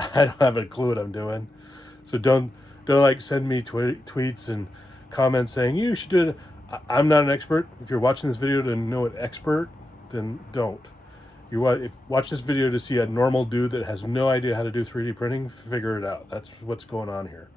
I don't have a clue what I'm doing. So don't like send me tweets and comments saying you should do it. I'm not an expert. If you're watching this video to know an expert, then don't. Watch this video to see a normal dude that has no idea how to do 3D printing, figure it out. That's what's going on here.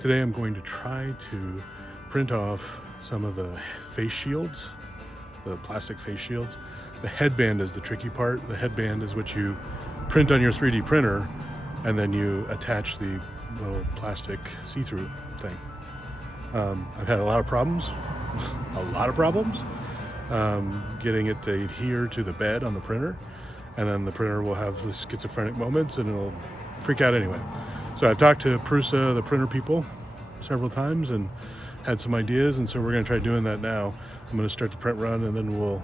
Today I'm going to try to print off some of the face shields, the plastic face shields. The headband is the tricky part. The headband is what you print on your 3D printer, and then you attach the little plastic see-through thing. I've had a lot of problems, getting it to adhere to the bed on the printer, and then the printer will have the schizophrenic moments and it'll freak out anyway. So I've talked to Prusa, the printer people, several times and had some ideas, and so we're going to try doing that now. I'm going to start the print run, and then we'll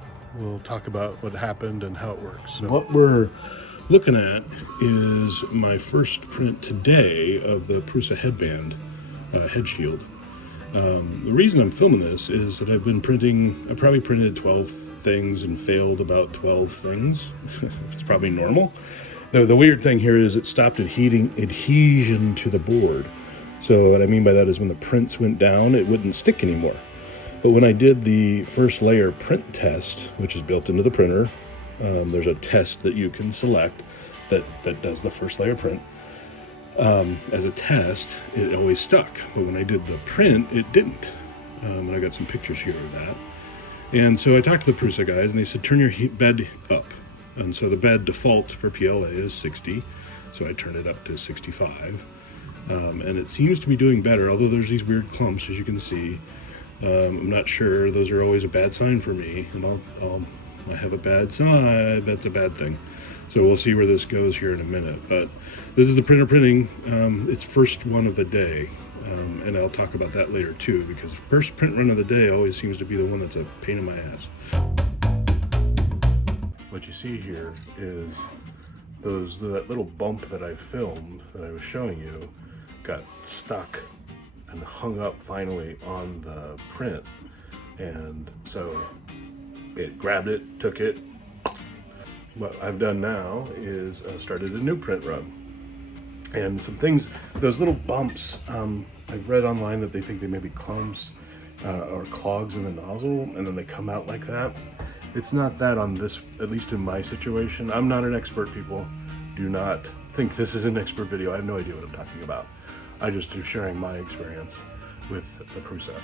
talk about what happened and how it works. So what we're looking at is my first print today of the Prusa headband, head shield. The reason I'm filming this is that I've been printing, I probably printed 12 things and failed about 12 things. It's probably normal. The weird thing here is it stopped adhesion to the board. So what I mean by that is when the prints went down, it wouldn't stick anymore. But when I did the first layer print test, which is built into the printer, there's a test that you can select that does the first layer print. As a test, it always stuck. But when I did the print, it didn't. And I got some pictures here of that. And so I talked to the Prusa guys, and they said, turn your bed up. And so the bed default for PLA is 60. So I turned it up to 65. And it seems to be doing better, although there's these weird clumps, as you can see. I'm not sure. Those are always a bad sign for me. And I have a bad side. That's a bad thing. So we'll see where this goes here in a minute. But this is the printer printing. It's first one of the day. And I'll talk about that later too, because first print run of the day always seems to be the one that's a pain in my ass. What you see here is that little bump that I filmed that I was showing you got stuck and hung up finally on the print, and so it grabbed it, took it. What I've done now is started a new print run, and some things, those little bumps, I've read online that they think they may be clumps or clogs in the nozzle, and then they come out like that. It's not that on this, at least in my situation. I'm not an expert, people. Do not think this is an expert video. I have no idea what I'm talking about. I just am sharing my experience with the Prusa.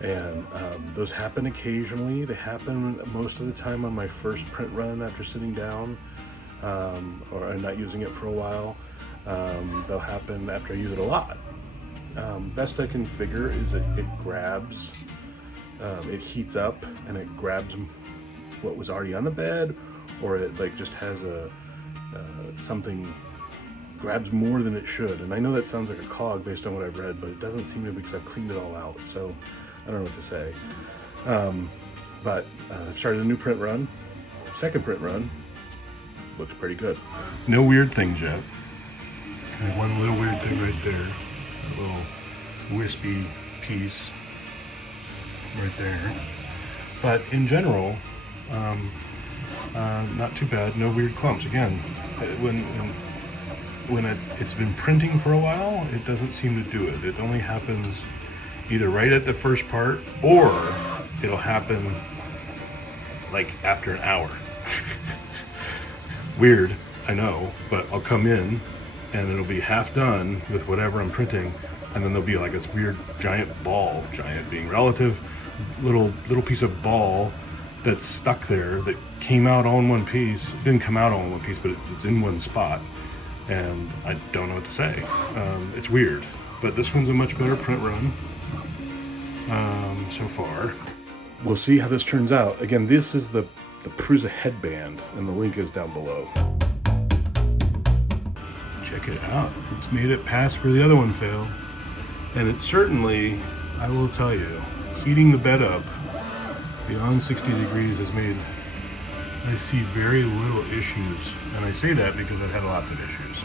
And those happen occasionally. They happen most of the time on my first print run after sitting down or not using it for a while. They'll happen after I use it a lot. Best I can figure is it grabs, it heats up and it grabs what was already on the bed, or it like just has something grabs more than it should. And I know that sounds like a clog based on what I've read, but it doesn't seem to, because I've cleaned it all out. So I don't know what to say. But I've started a new print run. Second print run looks pretty good. No weird things yet. And one little weird thing right there, a little wispy piece right there. But in general, not too bad. No weird clumps. Again, when it's been printing for a while, it doesn't seem to do it. It only happens either right at the first part, or it'll happen like after an hour. Weird, I know, but I'll come in and it'll be half done with whatever I'm printing, and then there'll be like this weird giant ball, giant being relative, little piece of ball that's stuck there that came out all in one piece. It didn't come out all in one piece, but it's in one spot, and I don't know what to say. It's weird, but this one's a much better print run so far. We'll see how this turns out. Again, this is the Prusa headband, and the link is down below. Check it out. It's made it past where the other one failed. And it's certainly, I will tell you, heating the bed up beyond 60 degrees has made, I see very little issues. And I say that because I've had lots of issues.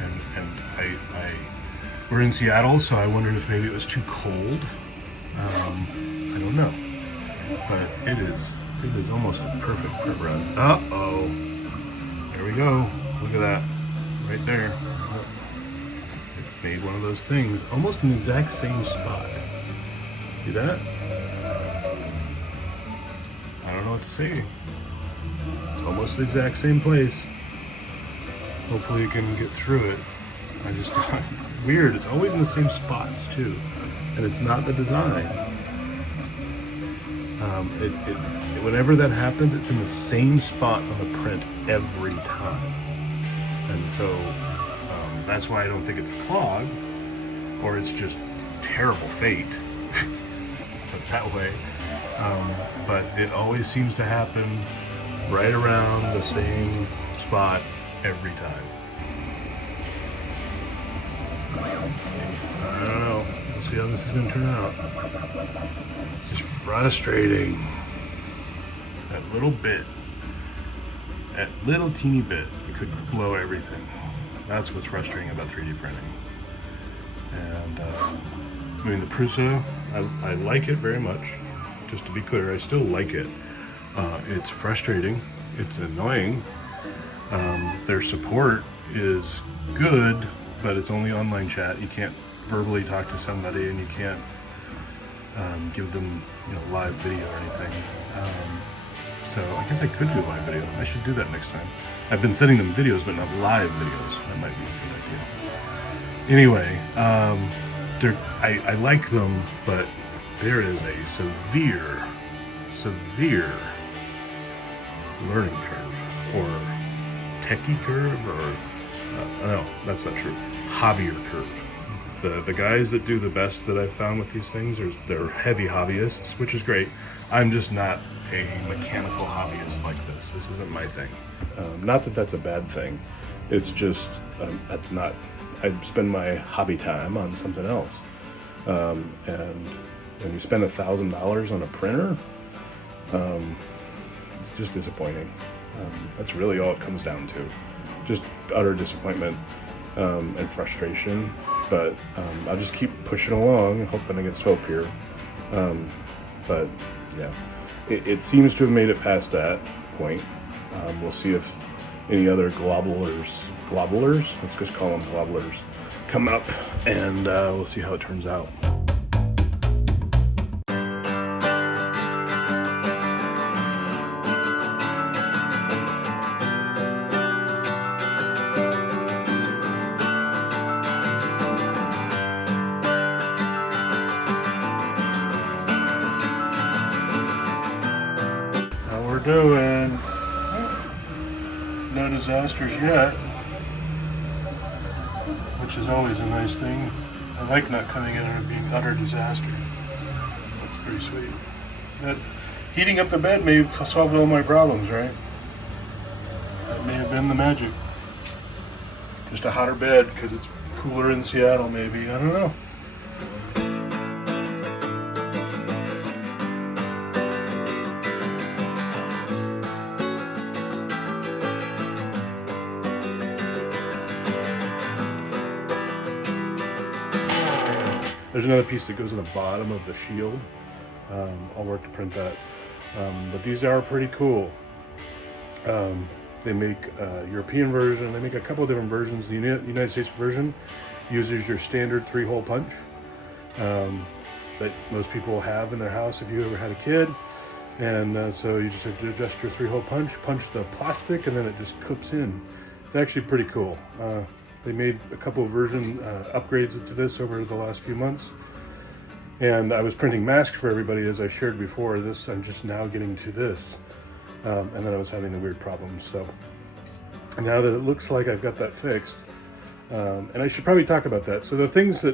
And We're in Seattle, so I wondered if maybe it was too cold. I don't know, but it is almost a perfect print run. Uh-oh. There we go. Look at that. Right there. It made one of those things. Almost in the exact same spot. See that? I don't know what to say. It's almost the exact same place. Hopefully you can get through it. It's weird. It's always in the same spots too. And it's not the design. Whenever that happens, it's in the same spot on the print every time. And so that's why I don't think it's a clog, or it's just terrible fate. Put it that way. But it always seems to happen right around the same spot every time. I don't know. We'll see how this is going to turn out. It's just frustrating. That little bit, that little teeny bit, it could blow everything. That's what's frustrating about 3D printing. And I mean, the Prusa, I like it very much. Just to be clear, I still like it. It's frustrating. It's annoying. Their support is good, but it's only online chat. You can't verbally talk to somebody, and you can't give them, live video or anything. So I guess I could do live video. I should do that next time. I've been sending them videos, but not live videos. That might be a good idea. Anyway, I like them, but there is a severe learning curve, or techie curve, or no, that's not true. Hobbyer curve. The guys that do the best that I've found with these things they're heavy hobbyists, which is great. I'm just not a mechanical hobbyist like this. This isn't my thing. Not that that's a bad thing. It's just that's not. I'd spend my hobby time on something else. And when you spend $1,000 on a printer, it's just disappointing. That's really all it comes down to. Just utter disappointment and frustration. But I'll just keep pushing along, hoping against hope here. But yeah, it seems to have made it past that point. We'll see if any other globulars, let's just call them globulars, come up, and we'll see how it turns out. How we're doing. No disasters yet, which is always a nice thing. I like not coming in and being utter disaster. That's pretty sweet. That heating up the bed may have solved all my problems, right? That may have been the magic. Just a hotter bed because it's cooler in Seattle, maybe. I don't know. There's another piece that goes on the bottom of the shield. I'll work to print that. But these are pretty cool. They make a European version. They make a couple of different versions. The United States version uses your standard 3-hole punch that most people have in their house if you ever had a kid. And so you just have to adjust your 3-hole punch the plastic, and then it just clips in. It's actually pretty cool. They made a couple of version upgrades to this over the last few months. And I was printing masks for everybody, as I shared before. I'm just now getting to this. And then I was having a weird problem. So now that it looks like I've got that fixed, and I should probably talk about that. So the things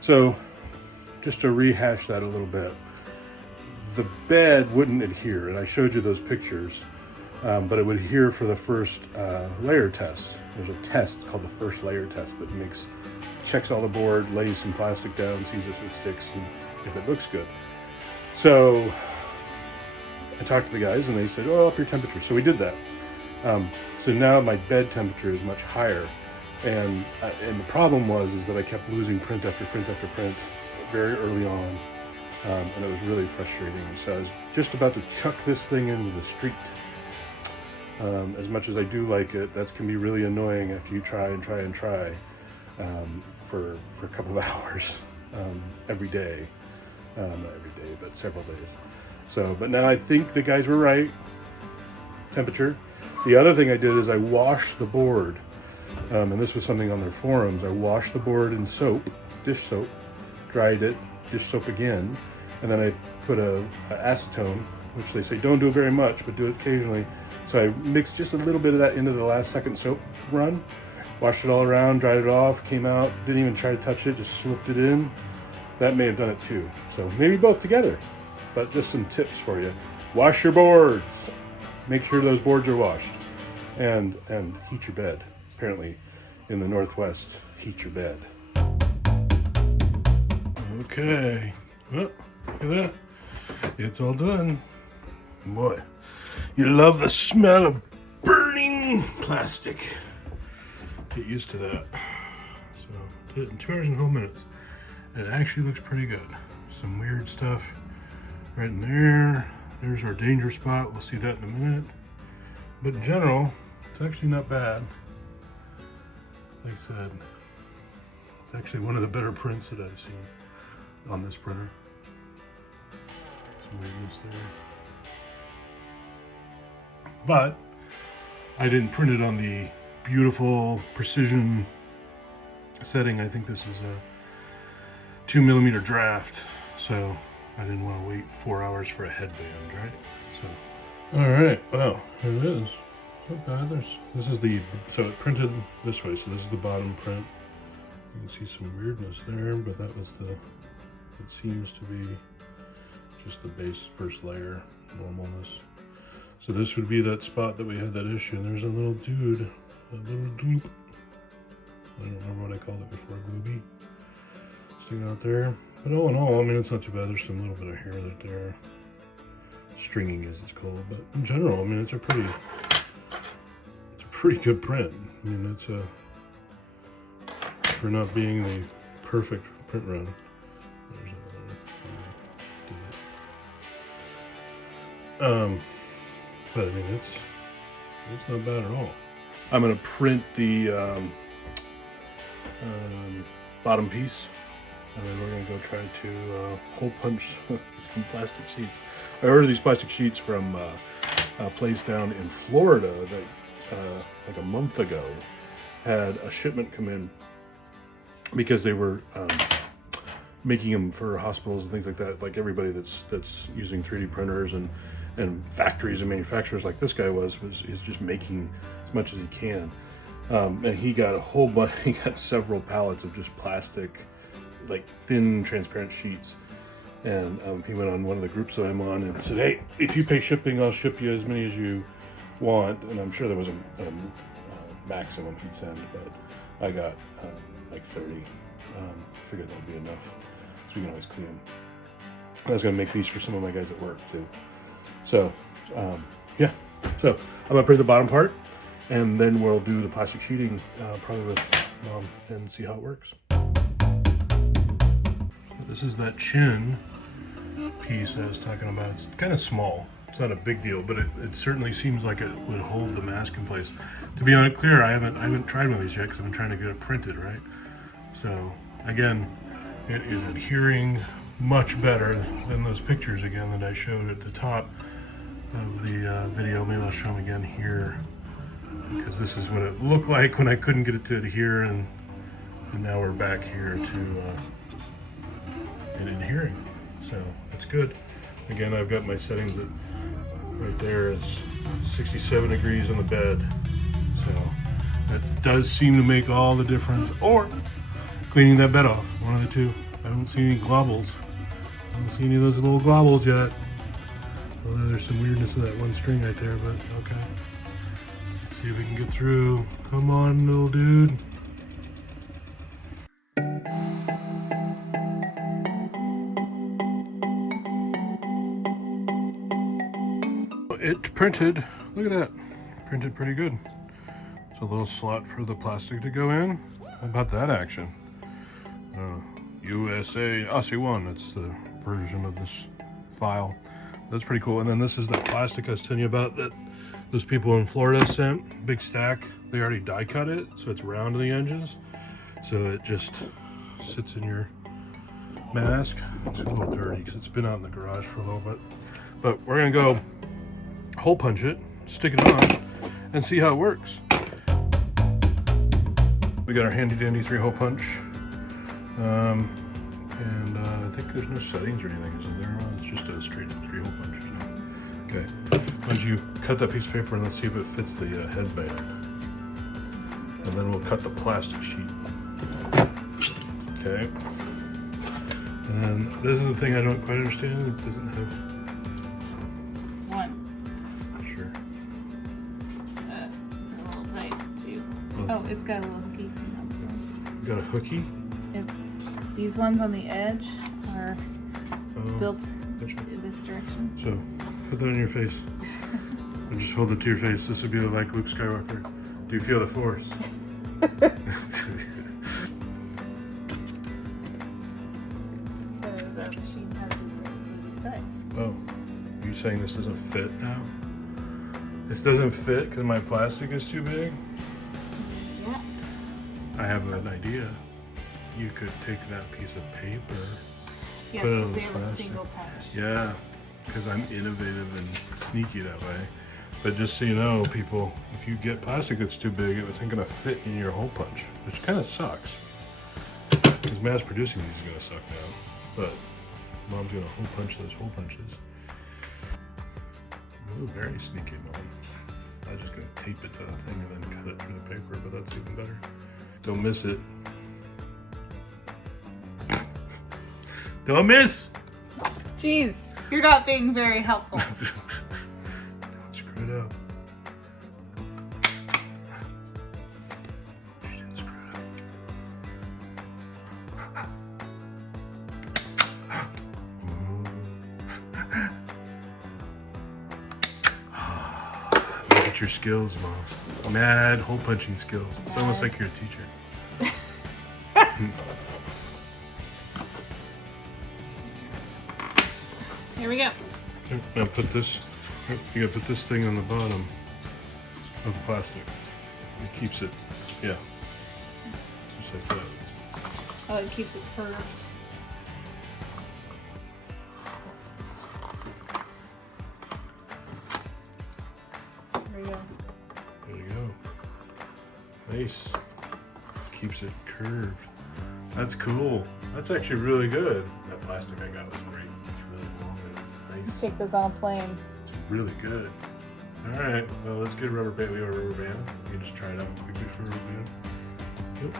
so just to rehash that a little bit, the bed wouldn't adhere, and I showed you those pictures, but it would adhere for the first layer test. There's a test called the first layer test that checks all the board, lays some plastic down, sees if it sticks and if it looks good. So I talked to the guys and they said, oh, up your temperature. So we did that. So now my bed temperature is much higher. And the problem is that I kept losing print after print after print very early on, and it was really frustrating. So I was just about to chuck this thing into the street. As much as I do like it, that can be really annoying after you try and try and try for a couple of hours every day. Not every day, but several days. So, but now I think the guys were right. Temperature. The other thing I did is I washed the board, and this was something on their forums. I washed the board in soap, dish soap, dried it, dish soap again, and then I put a acetone, which they say don't do it very much, but do it occasionally. So I mixed just a little bit of that into the last second soap run, washed it all around, dried it off, came out, didn't even try to touch it, just slipped it in. That may have done it too. So maybe both together, but just some tips for you. Wash your boards. Make sure those boards are washed, and heat your bed. Apparently in the Northwest, heat your bed. Okay, well, look at that. It's all done. Boy, you love the smell of burning plastic. Get used to that. So, did it in 2 hours and 12 minutes. And it actually looks pretty good. Some weird stuff right in there. There's our danger spot. We'll see that in a minute. But in general, it's actually not bad. Like I said, it's actually one of the better prints that I've seen on this printer. Some weirdness there. But I didn't print it on the beautiful precision setting. I think this is a 2mm draft, so I didn't want to wait 4 hours for a headband, right? So, all right, well, there it is. Not bad. This is so it printed this way, so this is the bottom print. You can see some weirdness there, but that was it seems to be just the base first layer normalness. So this would be that spot that we had that issue, and there's a little dude, a little gloop. I don't remember what I called it before, glooby, sticking out there. But all in all, I mean, it's not too bad. There's some little bit of hair right there. Stringing, as it's called. But in general, I mean, it's a pretty good print. I mean, it's for not being the perfect print run. There's another. But I mean, it's not bad at all. I'm gonna print the bottom piece, and then we're gonna go try to hole punch some plastic sheets. I ordered these plastic sheets from a place down in Florida that like a month ago had a shipment come in because they were making them for hospitals and things like that. Like everybody that's using 3D printers and factories and manufacturers like this guy is just making as much as he can. And he got a whole bunch, he got several pallets of just plastic, like thin transparent sheets. And he went on one of the groups that I'm on and said, hey, if you pay shipping, I'll ship you as many as you want. And I'm sure there was a maximum he'd send, but I got like 30. Figured that would be enough, so we can always clean them. I was gonna make these for some of my guys at work too. So, yeah. So I'm gonna print the bottom part, and then we'll do the plastic sheeting probably with Mom and see how it works. This is that chin piece I was talking about. It's kind of small. It's not a big deal, but it certainly seems like it would hold the mask in place. To be honest, clear, I haven't tried one of these yet because I've been trying to get it printed, right? So again, it is adhering much better than those pictures again that I showed at the top of the video. Maybe I'll show them again here, because this is what it looked like when I couldn't get it to adhere, and now we're back here to it adhering. So that's good. Again, I've got my settings at right there is 67 degrees on the bed. So that does seem to make all the difference. Or cleaning that bed off, one of the two. I don't see any globbles. I don't see any of those little globbles yet. Although there's some weirdness in that one string right there, but okay. Let's see if we can get through. Come on, little dude. It printed, look at that, printed pretty good. So a little slot for the plastic to go in. How about that action? USA Aussie 1, that's the version of this file. That's pretty cool. And then this is that plastic I was telling you about that those people in Florida sent. Big stack. They already die cut it, so it's round to the edges. So it just sits in your mask. It's a little dirty because it's been out in the garage for a little bit. But we're gonna go hole punch it, stick it on, and see how it works. We got our handy dandy 3-hole punch. I think there's no settings or anything, is there? Well, it's just a straight 3-hole punch or something. Okay. Why don't you cut that piece of paper and let's see if it fits the headband. And then we'll cut the plastic sheet. Okay. And this is the thing I don't quite understand. It doesn't have... One. Sure. It's a little tight too. Oh, it's got a little hooky. You got a hooky? It's these ones on the edge are built gotcha. in this direction. So put that on your face. And just hold it to your face. This would be like Luke Skywalker. Do you feel the force? So our machine has these little sides. Oh, are you saying this doesn't fit now? This doesn't fit because my plastic is too big? Yes. I have an idea. You could take that piece of paper, Yes, put it because on we have a plastic. single punch. Yeah, because I'm innovative and sneaky that way. But just so you know, people, if you get plastic that's too big, it isn't going to fit in your hole punch, which kind of sucks. Because mass producing these is going to suck now. But Mom's going to hole punch those hole punches. Ooh, very sneaky, Mom. I was just going to tape it to the thing and then cut it through the paper, but that's even better. Don't miss it. Don't miss! Jeez, you're not being very helpful. Don't screw it up. She didn't screw it up. Look at your skills, Mom. Mad hole punching skills. It's almost like you're a teacher. Here we go. Now put this, you gotta put this thing on the bottom of the plastic. It keeps it, yeah, just like that. Oh, it keeps it curved. There we go. There you go. Nice. Keeps it curved. That's cool. That's actually really good. That plastic I got was great. It's really long and it's nice. Take this on a plane. It's really good. All right. Well, let's get a rubber band. We have a rubber band. You can just try it out quickly for a rubber band. Yep.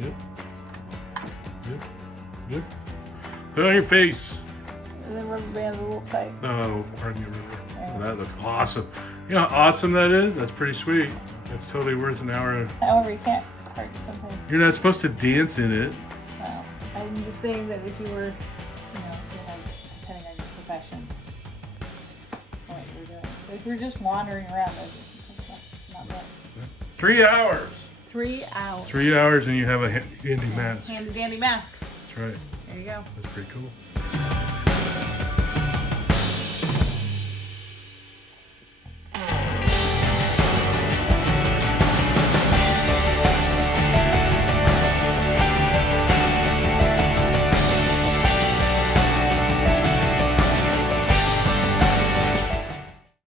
Yep. Yep. Yep. Put it on your face. And then rubber band is a little tight. No, pardon me, rubber. Well, that looks awesome. You know how awesome that is? That's pretty sweet. That's totally worth an hour. However, you can't. It's hard sometimes. You're not supposed to dance in it. Well, I'm just saying that if you were, depending on your profession, what you're doing. But if you're just wandering around, that's not bad. 3 hours. 3 hours. 3 hours and you have a handy mask. Handy dandy mask. That's right. There you go. That's pretty cool.